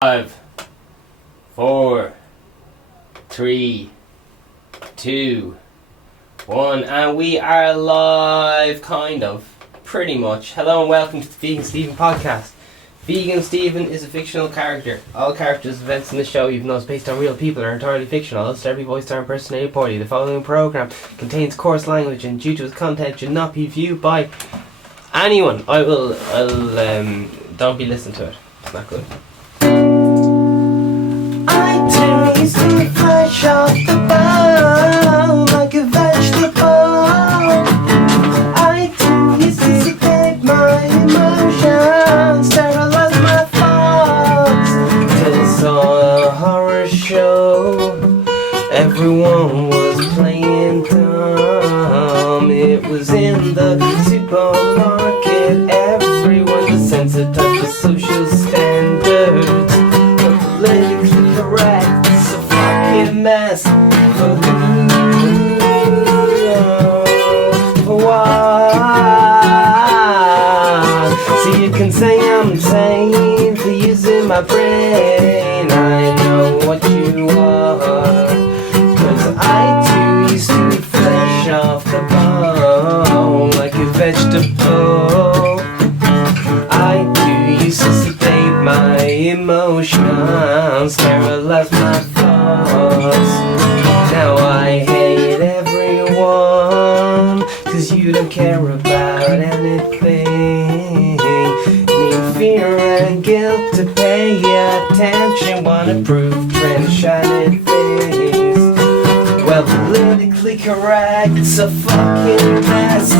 5, 4, 3, 2, 1, and we are live, kind of, pretty much. Hello and welcome to the Vegan Steven podcast. Vegan Steven is a fictional character. All characters, events in the show, even though it's based on real people, are entirely fictional. All celebrity voiced are impersonated poorly. The following program contains coarse language and due to its content should not be viewed by anyone. I'll don't be listening to it. It's not good. I taste the flesh off the bone like a vegetable. I dissipate my emotions, sterilize my thoughts. Till saw a horror show. Everyone was playing dumb. It was in the supermarket. Everyone desensitized to social standards. Politically correct, it's a fucking mess. For who? For what? So you can say I'm tame for using my brain. I know what you are, 'cause I too used to eat flesh off the bone like a vegetable. I do used to sedate my emotions, sterilize my thoughts. Now I hate everyone, 'cause you don't care about anything. Need fear and guilt to pay attention. Wanna prove trend shiny things. Well, politically correct, it's a fucking mess.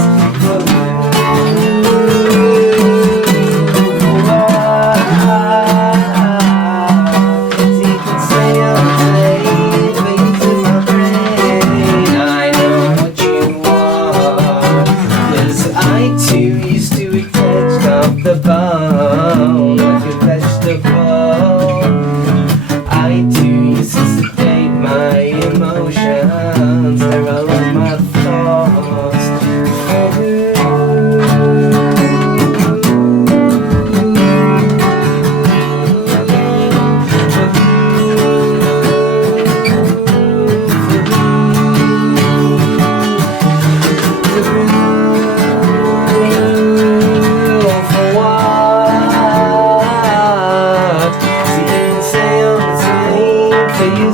The bone like a vegetable. I do used to sedate my emotions, sterilize my thoughts.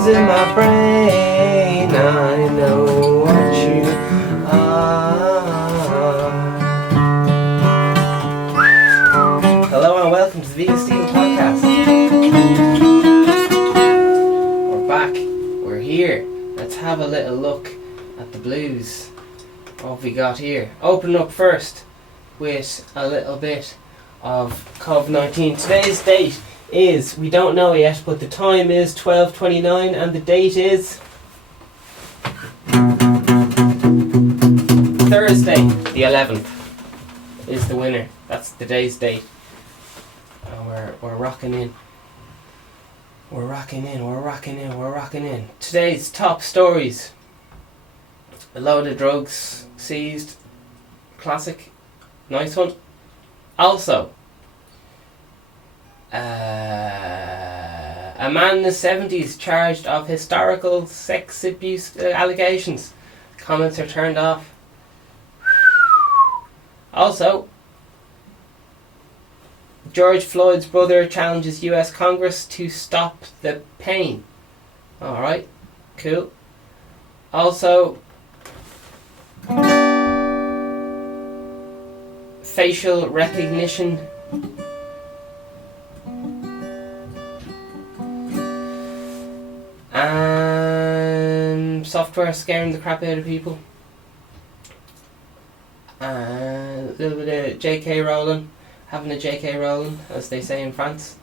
In my brain, I know what you are. Hello and welcome to the Vegan Steven podcast. We're back, we're here. Let's have a little look at the blues. What have we got here? Open up first with a little bit of COVID-19. Today's date is, we don't know yet, but the time is 12:29 and the date is Thursday the 11th is the winner. That's today's date. We're rocking in. We're rocking in. Today's top stories: a load of drugs seized. Classic. Nice one. Also, a man in the 70s charged of historical sex abuse allegations. Comments are turned off. Also, George Floyd's brother challenges US Congress to stop the pain. Alright, cool. Also, facial recognition and software scaring the crap out of people. A little bit of J.K. Rowling, having a J.K. Rowling, as they say in France.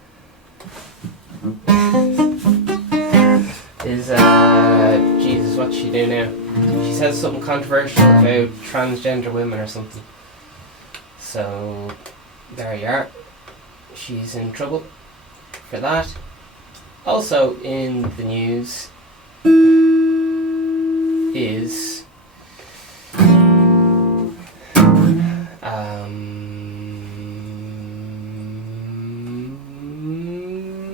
Is Jesus, what's she do now? She says something controversial about transgender women or something. So there you are. She's in trouble for that. Also in the news is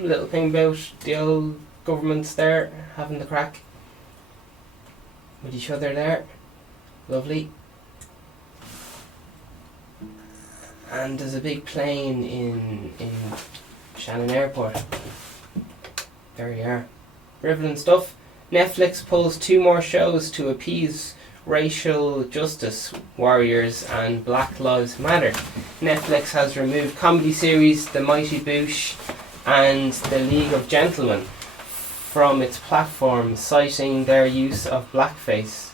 little little thing about the old governments there having the crack with each other there. Lovely. And there's a big plane in Shannon Airport. There you are. Riveting stuff. Netflix pulls 2 more shows to appease racial justice warriors and Black Lives Matter. Netflix has removed comedy series The Mighty Boosh and The League of Gentlemen from its platform, citing their use of blackface.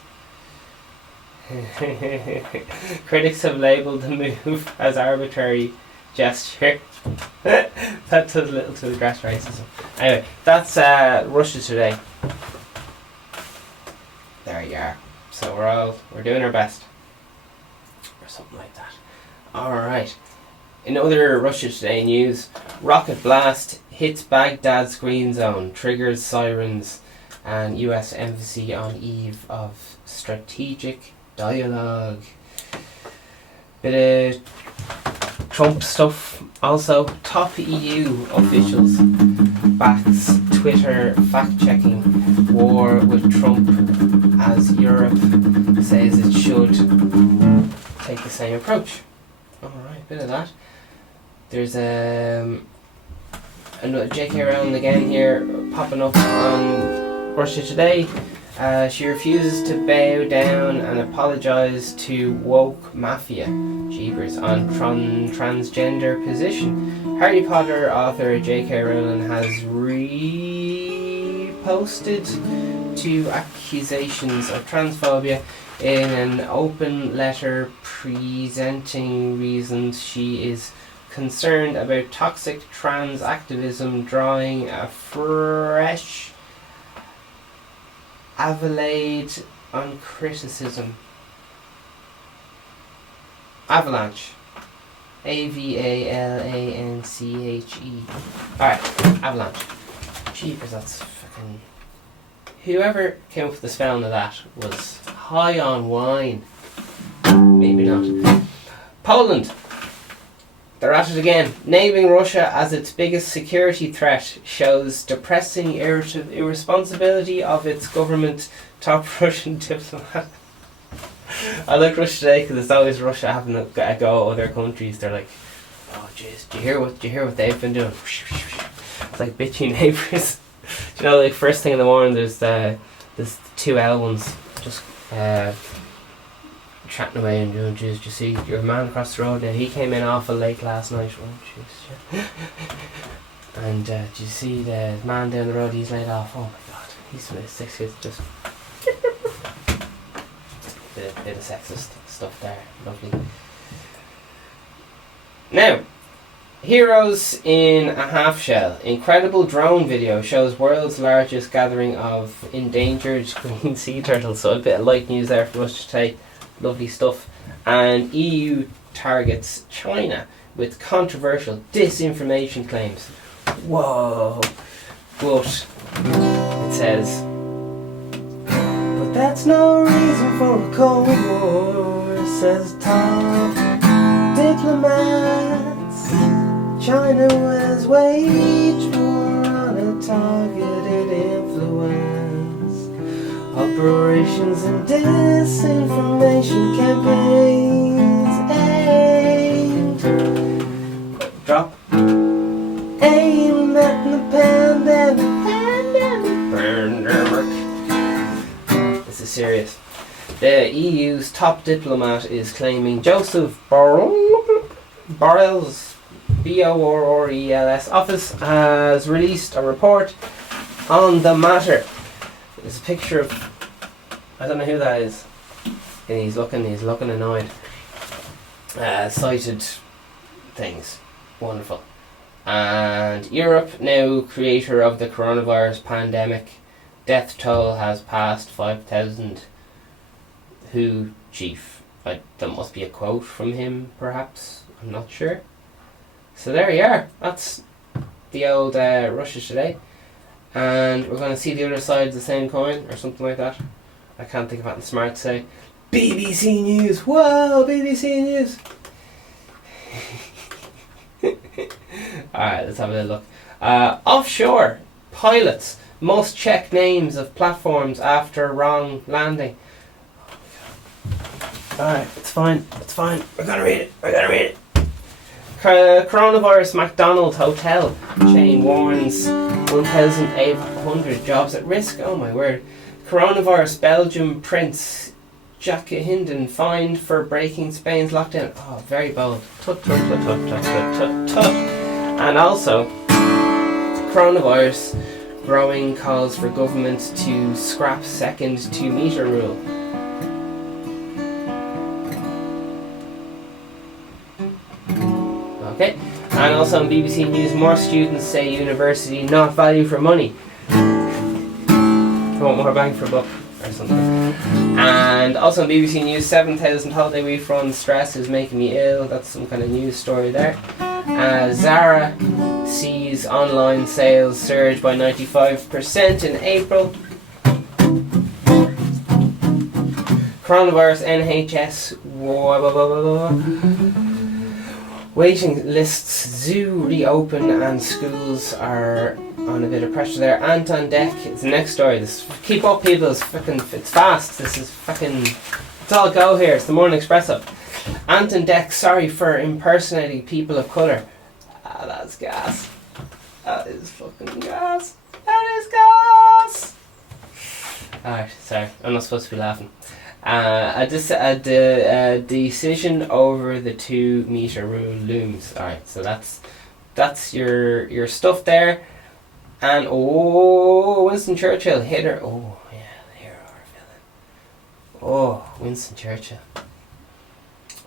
Critics have labelled the move as arbitrary gesture. That does little to address racism. Anyway, that's Russia Today. There you are. So we're doing our best, or something like that. All right. In other Russia Today news, rocket blast hits Baghdad's green zone, triggers sirens, and U.S. embassy on eve of strategic dialogue. Bit of Trump stuff also. Top EU officials backs Twitter fact-checking war with Trump as Europe says it should take the same approach. Alright, bit of that. There's another J.K. Rowling again here popping up on Russia Today. She refuses to bow down and apologise to woke mafia jeepers on transgender position. Harry Potter author J.K. Rowling has reposted 2 accusations of transphobia in an open letter presenting reasons she is concerned about toxic trans activism, drawing a fresh avalanche on criticism. Avalanche. Avalanche. Alright, avalanche. Jeepers, that's fucking... Whoever came up with the spelling of that was high on wine. Maybe not. Poland. They're at it again. Naming Russia as its biggest security threat shows depressing irresponsibility of its government. Top Russian diplomat. I like Russia Today because it's always Russia having a go at other countries. They're like, oh jeez, do you hear what they've been doing? It's like bitchy neighbours. Do you know, like first thing in the morning there's 2 L ones just chatting away and doing, jeez, do you see your man across the road now? He came in awful late last night. Oh, jeez. And do you see the man down the road? He's laid off. Oh my god, he's 6 kids. Just bit of sexist stuff there. Lovely. Now, heroes in a half shell. Incredible drone video shows world's largest gathering of endangered green sea turtles. So a bit of light news there for us to take. Lovely stuff. And EU targets China with controversial disinformation claims. Whoa. But it says, but that's no reason for a cold war, says top diplomats. China has waged war on a targeted influence, operations and disinformation campaigns aimed, drop, aimed at the pandemic. This is serious. The EU's top diplomat is claiming Joseph Borrell's Borrells office has released a report on the matter. There's a picture of, I don't know who that is, and he's looking annoyed. Cited things, wonderful. And Europe, now creator of the coronavirus pandemic, death toll has passed 5,000. WHO chief? That must be a quote from him, perhaps. I'm not sure. So there you are. That's the old Russia Today. And we're going to see the other side of the same coin, or something like that. I can't think of anything smart to say. BBC News! Whoa, BBC News! Alright, let's have a little look. Offshore, pilots must check names of platforms after wrong landing. Alright, it's fine. We're gonna read it. Coronavirus McDonald's hotel chain warns 1,800 jobs at risk. Oh my word. Coronavirus Belgium Prince Jacques fined for breaking Spain's lockdown. Oh, very bold. Tut. And also, coronavirus growing calls for government to scrap second 2 metre rule. Okay, and also on BBC News, more students say university not value for money. Want more bang for buck or something. And also on BBC News, 7,000 holiday refunds, stress is making me ill. That's some kind of news story there. Zara sees online sales surge by 95% in April. Coronavirus NHS waiting lists zoo reopen and schools are on a bit of pressure there. Ant on deck. It's the next story. This keep up, people. It's fast. This is it's all go here. It's the Morning Espresso. Ant on deck. Sorry for impersonating people of colour. That's gas. That is fucking gas. That is gas. Alright, sorry. I'm not supposed to be laughing. A decision over the 2 metre rule looms. Alright, so that's your stuff there. And Winston Churchill, Hitler. Oh yeah, the hero or villain. Oh, Winston Churchill.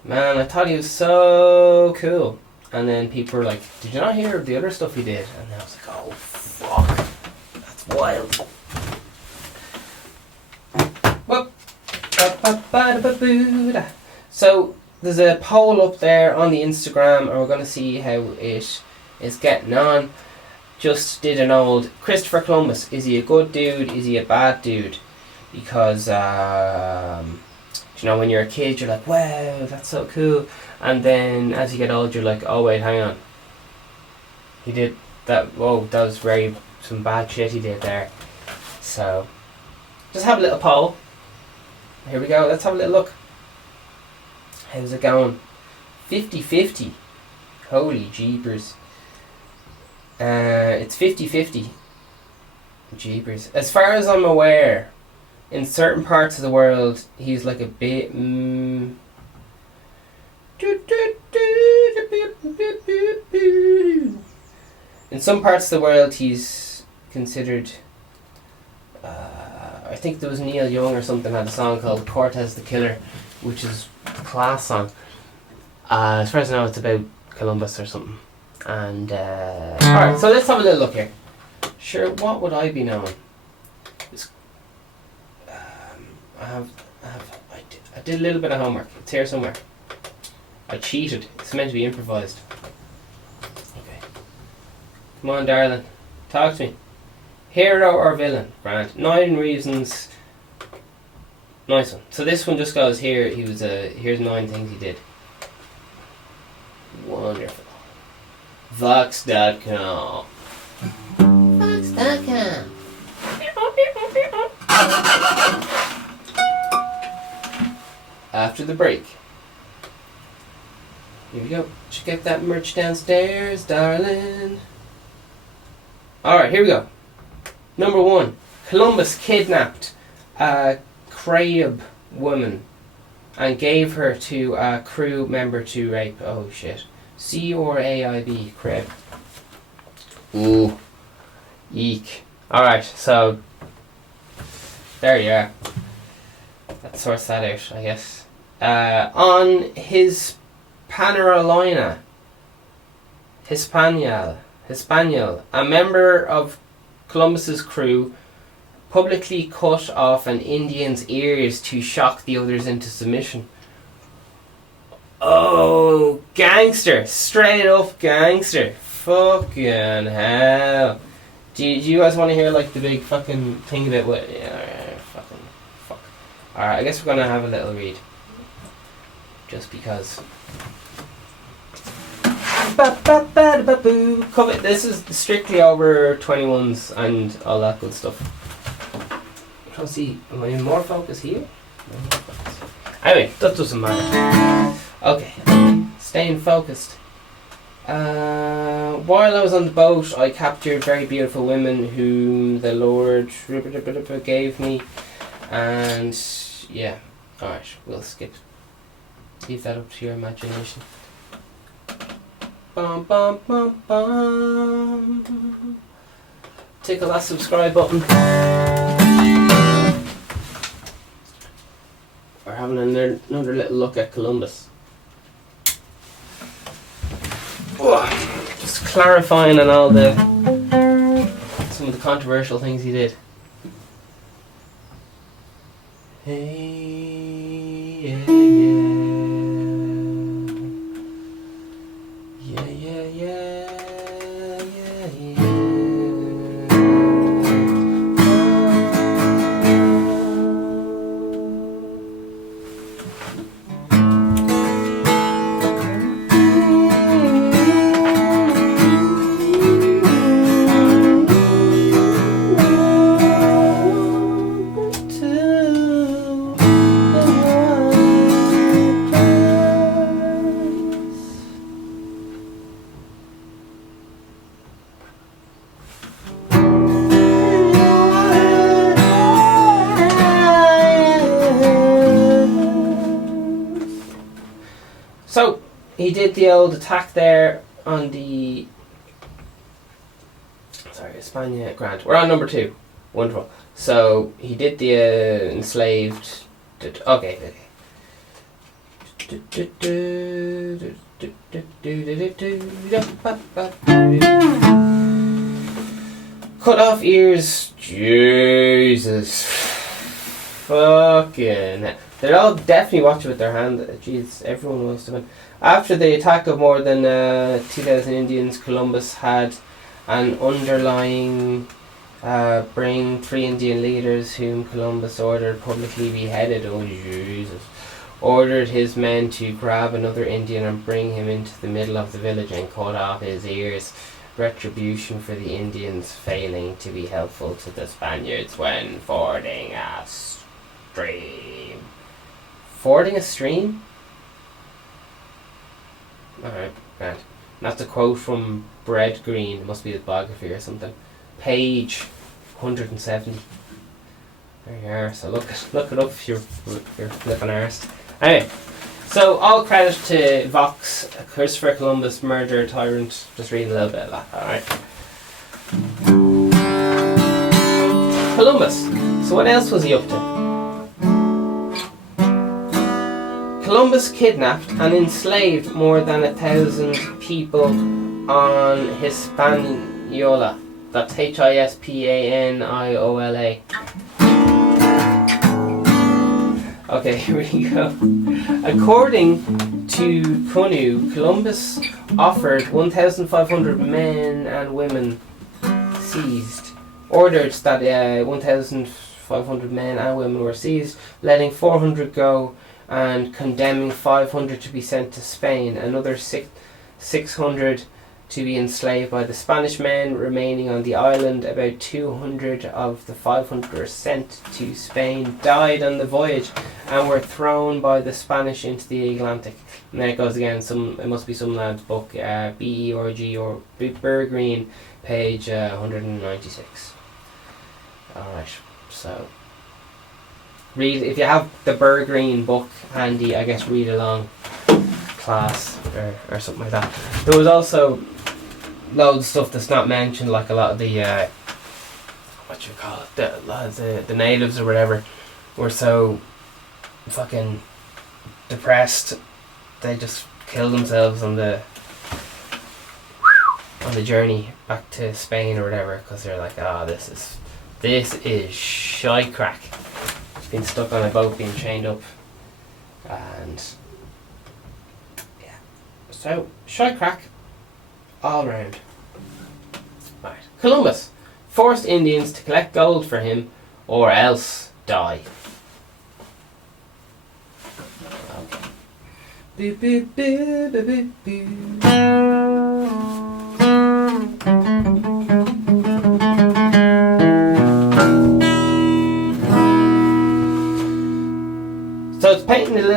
Man, I thought he was so cool. And then people were like, did you not hear the other stuff he did? And I was like, oh fuck, that's wild. Whoop. So there's a poll up there on the Instagram, and we're going to see how it is getting on. Just did an old Christopher Columbus. Is he a good dude? Is he a bad dude? Because when you're a kid, you're like, wow, that's so cool. And then as you get old, you're like, oh wait, hang on. He did that. Whoa, that was some bad shit he did there. So just have a little poll. Here we go, let's have a little look. How's it going? 50-50. Holy jeepers. It's 50-50. Jeepers. As far as I'm aware, in certain parts of the world, he's like a bit... In some parts of the world, he's considered... I think there was Neil Young or something had a song called Cortez the Killer, which is a class song. As far as I know, it's about Columbus or something. And alright, so let's have a little look here. Sure, what would I be knowing? I did a little bit of homework. It's here somewhere. I cheated. It's meant to be improvised. Okay. Come on, darling. Talk to me. Hero or villain? Grant. 9 reasons. Nice one. So this one just goes here. Here's 9 things he did. Wonderful. Vox.com. Vox.com. After the break. Here we go. Should get that merch downstairs, darling. Alright, here we go. Number 1. Columbus kidnapped a Carib woman and gave her to a crew member to rape. Oh shit. C-R-A-I-B, Carib. Ooh. Eek. Alright, so there you are. That sorts that out, I guess. On Hispaniola, a member of Columbus's crew publicly cut off an Indian's ears to shock the others into submission. Oh, gangster. Straight up gangster. Fucking hell. Do you guys want to hear like the big fucking thing about what... Yeah, fucking fuck. Alright, I guess we're gonna have a little read. Just because. This is strictly over 21s and all that good stuff. Let's see, am I in more focus here? Anyway, that doesn't matter. Okay, staying focused. While I was on the boat, I captured very beautiful women whom the Lord gave me. And yeah, alright, we'll skip. Leave that up to your imagination. Bum, bum, bum, bum. Tickle that subscribe button. We're having another little look at Columbus. Just clarifying on all some of the controversial things he did. Hey, yeah, yeah, yeah, yeah, yeah, yeah, So, he did the old attack there on the... Sorry, Hispania Grant. We're on number 2. Wonderful. So, he did the enslaved... Okay. Cut off ears. Jesus. Fucking... They'd all definitely watch it with their hand. Jeez, everyone must have been. After the attack of more than 2,000 Indians, Columbus had an underlying bring 3 Indian leaders whom Columbus ordered publicly beheaded. Oh, Jesus. Ordered his men to grab another Indian and bring him into the middle of the village and cut off his ears. Retribution for the Indians failing to be helpful to the Spaniards when fording a stream. Fording a stream? Alright, right. That's a quote from Bread Green. It must be his biography or something. Page 170. There you are. So look it up if you're flipping arse. Anyway, so all credit to Vox, Christopher Columbus, murder, tyrant. Just reading a little bit of that. Alright. Columbus. So what else was he up to? Columbus kidnapped and enslaved more than 1,000 people on Hispaniola. That's Hispaniola. Okay, here we go. According to Cunu, Columbus offered 1,500 men and women seized. Ordered that 1,500 men and women were seized, letting 400 go and condemning 500 to be sent to Spain, another 600 to be enslaved by the Spanish men remaining on the island. About 200 of the 500 were sent to Spain, died on the voyage, and were thrown by the Spanish into the Atlantic. And there it goes again, it must be some lad's book, B-E-R-G or Burr Green, page 196. Alright, so... read, if you have the Burr Green book handy, I guess read along class or something like that. There was also loads of stuff that's not mentioned, like a lot of the the natives or whatever were so fucking depressed they just killed themselves on the journey back to Spain or whatever, because they're like, this is shy crack. Being stuck on a boat, being chained up, and yeah, so shy crack all round. Right, Columbus forced Indians to collect gold for him or else die. Okay.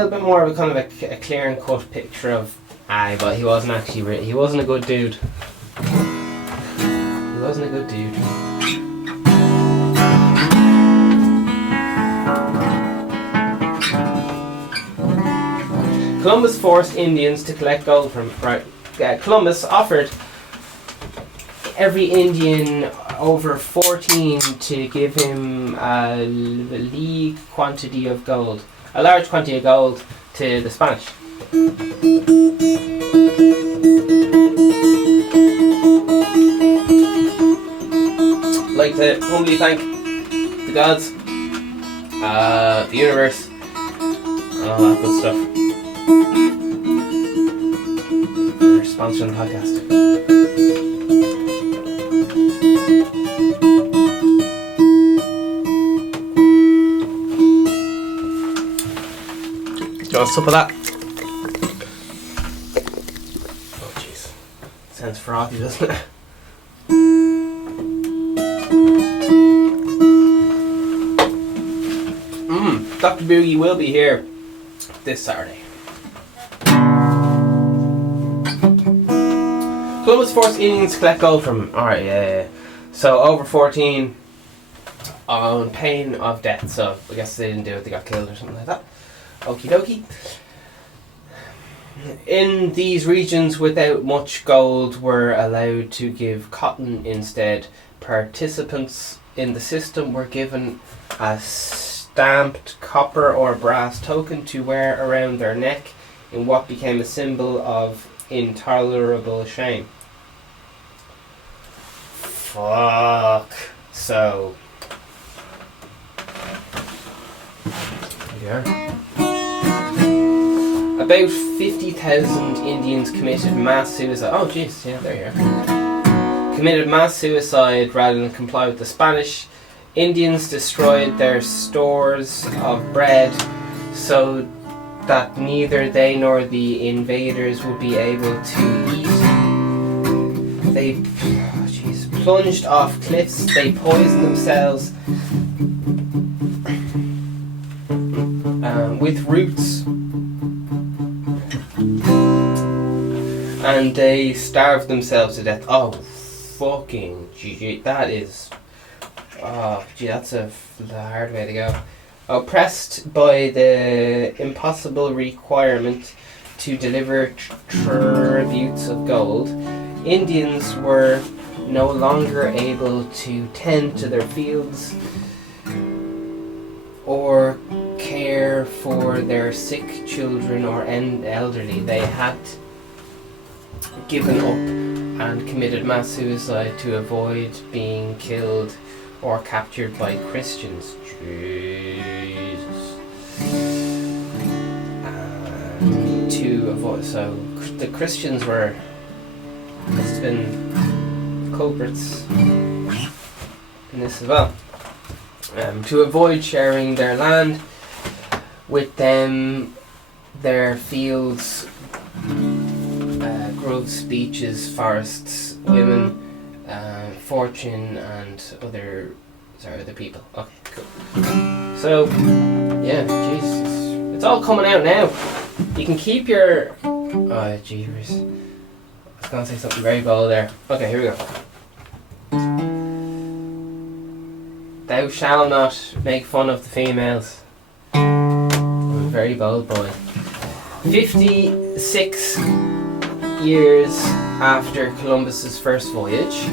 little bit more of a kind of a clear and cut picture of, but he wasn't actually, he wasn't a good dude. He wasn't a good dude. Columbus forced Indians to collect gold from, Columbus offered every Indian over 14 to give him a large quantity of gold to the Spanish. Like to humbly thank the gods, the universe, and all that good stuff for sponsoring the podcast. Do you want a sip of that? Oh jeez. Sounds frothy, doesn't it? Dr. Boogie will be here this Saturday. Columbus forced Indians to collect gold from him. Alright, yeah. So over 14 on pain of death. So I guess they didn't do it, they got killed or something like that. Okie dokie. In these regions without much gold were allowed to give cotton instead. Participants in the system were given a stamped copper or brass token to wear around their neck in what became a symbol of intolerable shame. Fuck. So yeah. About 50,000 Indians committed mass suicide. Oh jeez, yeah, there you are. Committed mass suicide rather than comply with the Spanish. Indians destroyed their stores of bread so that neither they nor the invaders would be able to eat. They plunged off cliffs, they poisoned themselves with roots, and they starved themselves to death. Oh, fucking GG, that is... Oh, gee, that's a hard way to go. Oppressed by the impossible requirement to deliver tributes of gold, Indians were no longer able to tend to their fields or care for their sick children or elderly. They had given up and committed mass suicide to avoid being killed or captured by Christians. Jesus. To avoid, so the Christians must have been culprits in this as well. To avoid sharing their land with them, their fields, groves, beaches, forests, women, fortune, and other people. Okay, cool. So, yeah, Jesus, it's all coming out now. You can keep your... Oh, jeepers. I was going to say something very bold there. Okay, here we go. Thou shalt not make fun of the females. I'm a very bold boy. 56 years after Columbus's first voyage,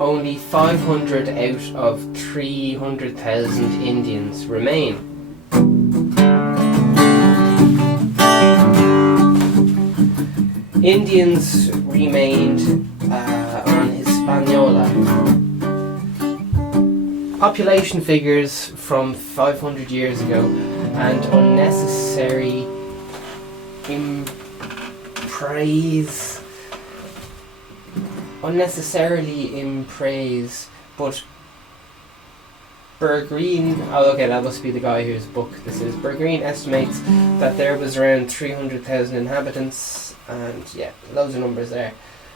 only 500 out of 300,000 Indians remain. Indians remained on Hispaniola. Population figures from 500 years ago and unnecessary unnecessarily in praise, but Bergreen, oh okay, that must be the guy whose book this is. Bergreen estimates that there was around 300,000 inhabitants, and yeah, loads of numbers there.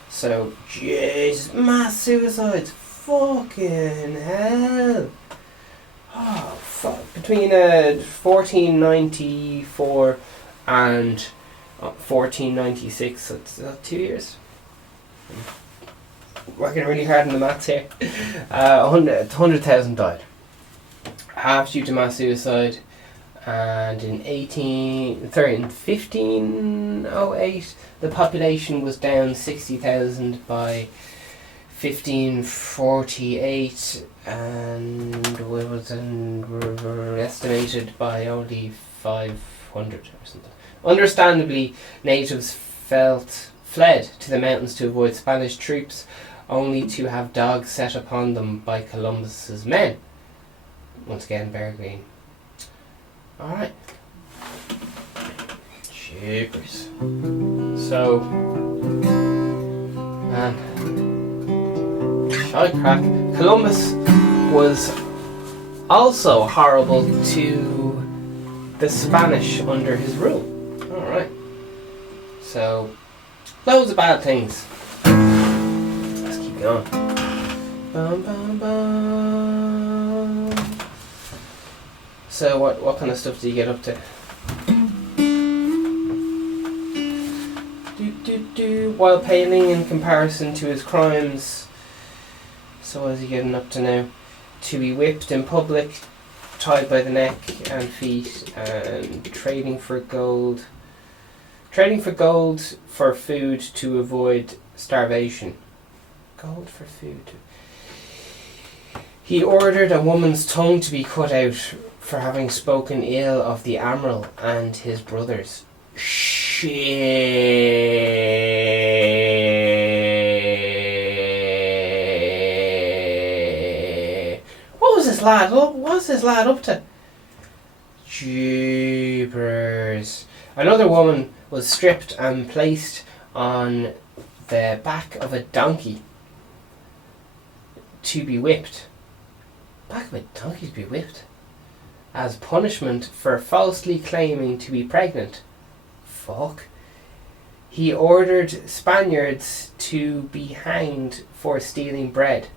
So, jeez, mass suicides, fucking hell. Oh, fuck. between 1494 and 1496, so it's 2 years. Working really hard on the maths here. 100,000 died. Half due to mass suicide, and in 1508 the population was down 60,000 by 1548, and was estimated by only 500 or something. Understandably, natives fled to the mountains to avoid Spanish troops, only to have dogs set upon them by Columbus's men. Once again, Bear Green. Alright. Jeepers. So, man. Shite crack. Columbus was also horrible to the Spanish under his rule. Alright. So, loads of bad things. Let's keep going. Bum, bum, bum. So what kind of stuff do you get up to? While paling in comparison to his crimes. So what is he getting up to now? To be whipped in public, tied by the neck and feet, and trading for gold for food to avoid starvation. Gold for food. He ordered a woman's tongue to be cut out for having spoken ill of the Admiral and his brothers. Shit. What was this lad up to? Jeepers. Another woman was stripped and placed on the back of a donkey to be whipped. Back of a donkey to be whipped? As punishment for falsely claiming to be pregnant. Fuck. He ordered Spaniards to be hanged for stealing bread.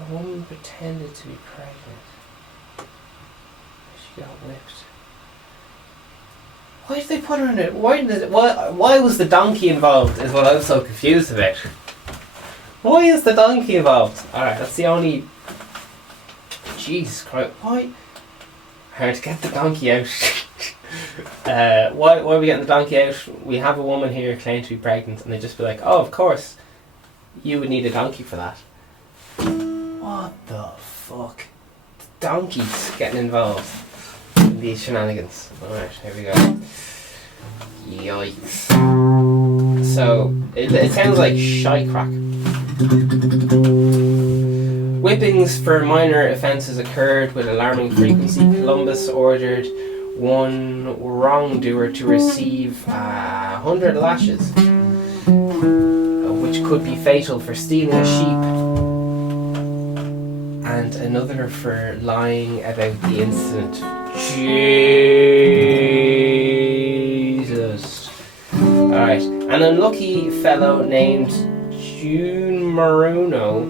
A woman pretended to be pregnant. She got whipped. Why did they put her in it? Why was the donkey involved is what I'm so confused about. Why is the donkey involved? Alright, that's the only... Jesus Christ, why? Hard to get the donkey out. Why are we getting the donkey out? We have a woman here claiming to be pregnant, and they just be like, oh, of course, you would need a donkey for that. What the fuck? The donkey's getting involved in these shenanigans. Alright, here we go. Yikes. So, it sounds like shite crack. Whippings for minor offences occurred with alarming frequency. Columbus ordered one wrongdoer to receive 100 lashes, which could be fatal for stealing a sheep, and another for lying about the incident. Jesus. Alright, an unlucky fellow named June Maruno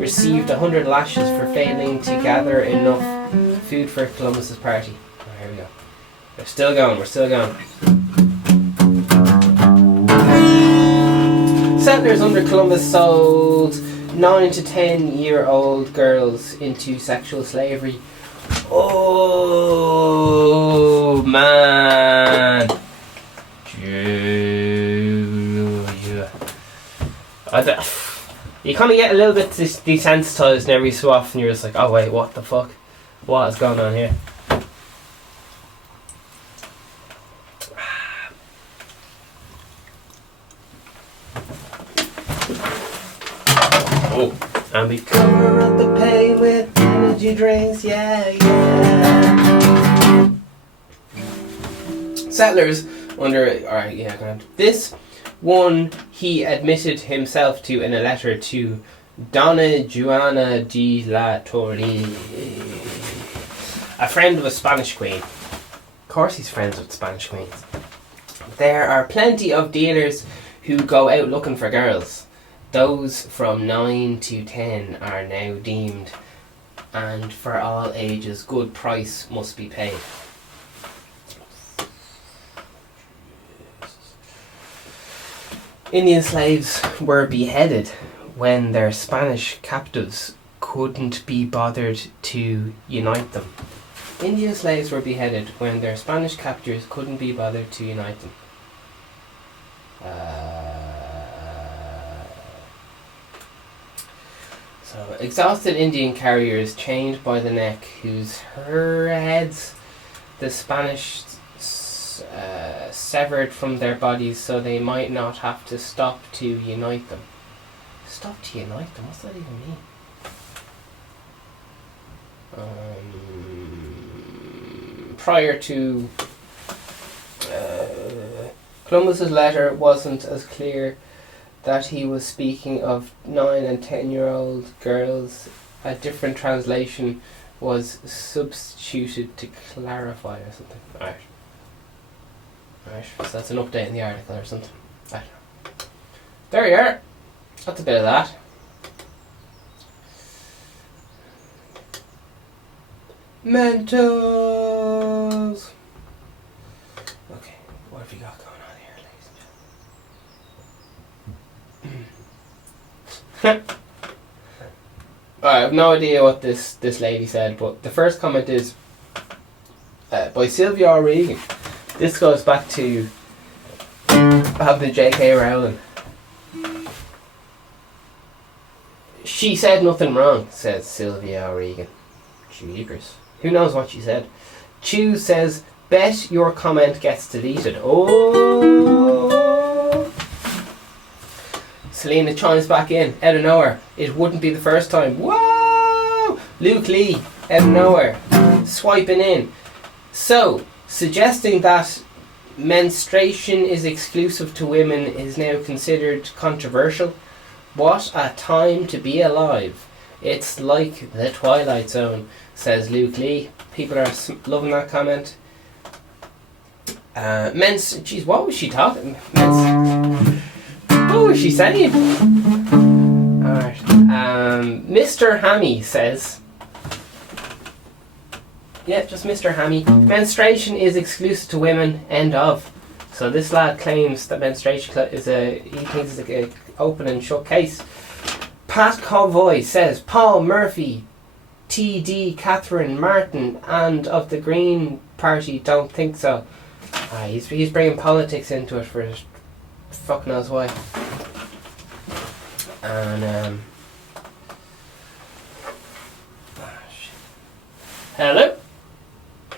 received 100 lashes for failing to gather enough food for Columbus's party. Oh, here we go. We're still going. Settlers under Columbus sold 9 to 10-year-old girls into sexual slavery. Oh, man. You kind of get a little bit desensitized every so often. You're just like, oh wait, what the fuck? What is going on here? Oh, and we cover up the pain with energy drinks, yeah. Settlers under, alright, yeah, go on. This one he admitted himself to in a letter to Donna Juana de la Torre, a friend of a Spanish queen. Of course he's friends with Spanish queens. There are plenty of dealers who go out looking for girls. Those from 9 to 10 are now deemed, and for all ages good price must be paid. Indian slaves were beheaded when their Spanish captives couldn't be bothered to unite them. Indian slaves were beheaded when their Spanish captors couldn't be bothered to unite them. So, exhausted Indian carriers chained by the neck, whose heads the Spanish severed from their bodies so they might not have to stop to unite them. Stop to unite them? What's that even mean? Prior to Columbus's letter, it wasn't as clear that he was speaking of 9 and 10-year-old girls. A different translation was substituted to clarify or something. Right, so that's an update in the article or something. Right. There you are. That's a bit of that. Mentos. Okay, what have you got going on here, ladies and gentlemen? I have no idea what this lady said, but the first comment is by Sylvia O'Regan. This goes back to having J.K. Rowling. She said nothing wrong, says Sylvia O'Regan. Jeepers. Who knows what she said? Chew says, bet your comment gets deleted. Oh! Selena chimes back in, out of nowhere. It wouldn't be the first time. Whoa! Luke Lee, out of nowhere. Swiping in. So, suggesting that menstruation is exclusive to women is now considered controversial. What a time to be alive. It's like the Twilight Zone, says Luke Lee. People are loving that comment. Jeez, what was she talking? What was she saying? Alright. Mr. Hammy says, yeah, just Mr. Hammy. Menstruation is exclusive to women. End of. So this lad claims that menstruation is he thinks it's an open and shut case. Pat Convoy says, Paul Murphy, T.D. Catherine Martin, and of the Green Party don't think so. He's bringing politics into it for fuck knows why. And hello.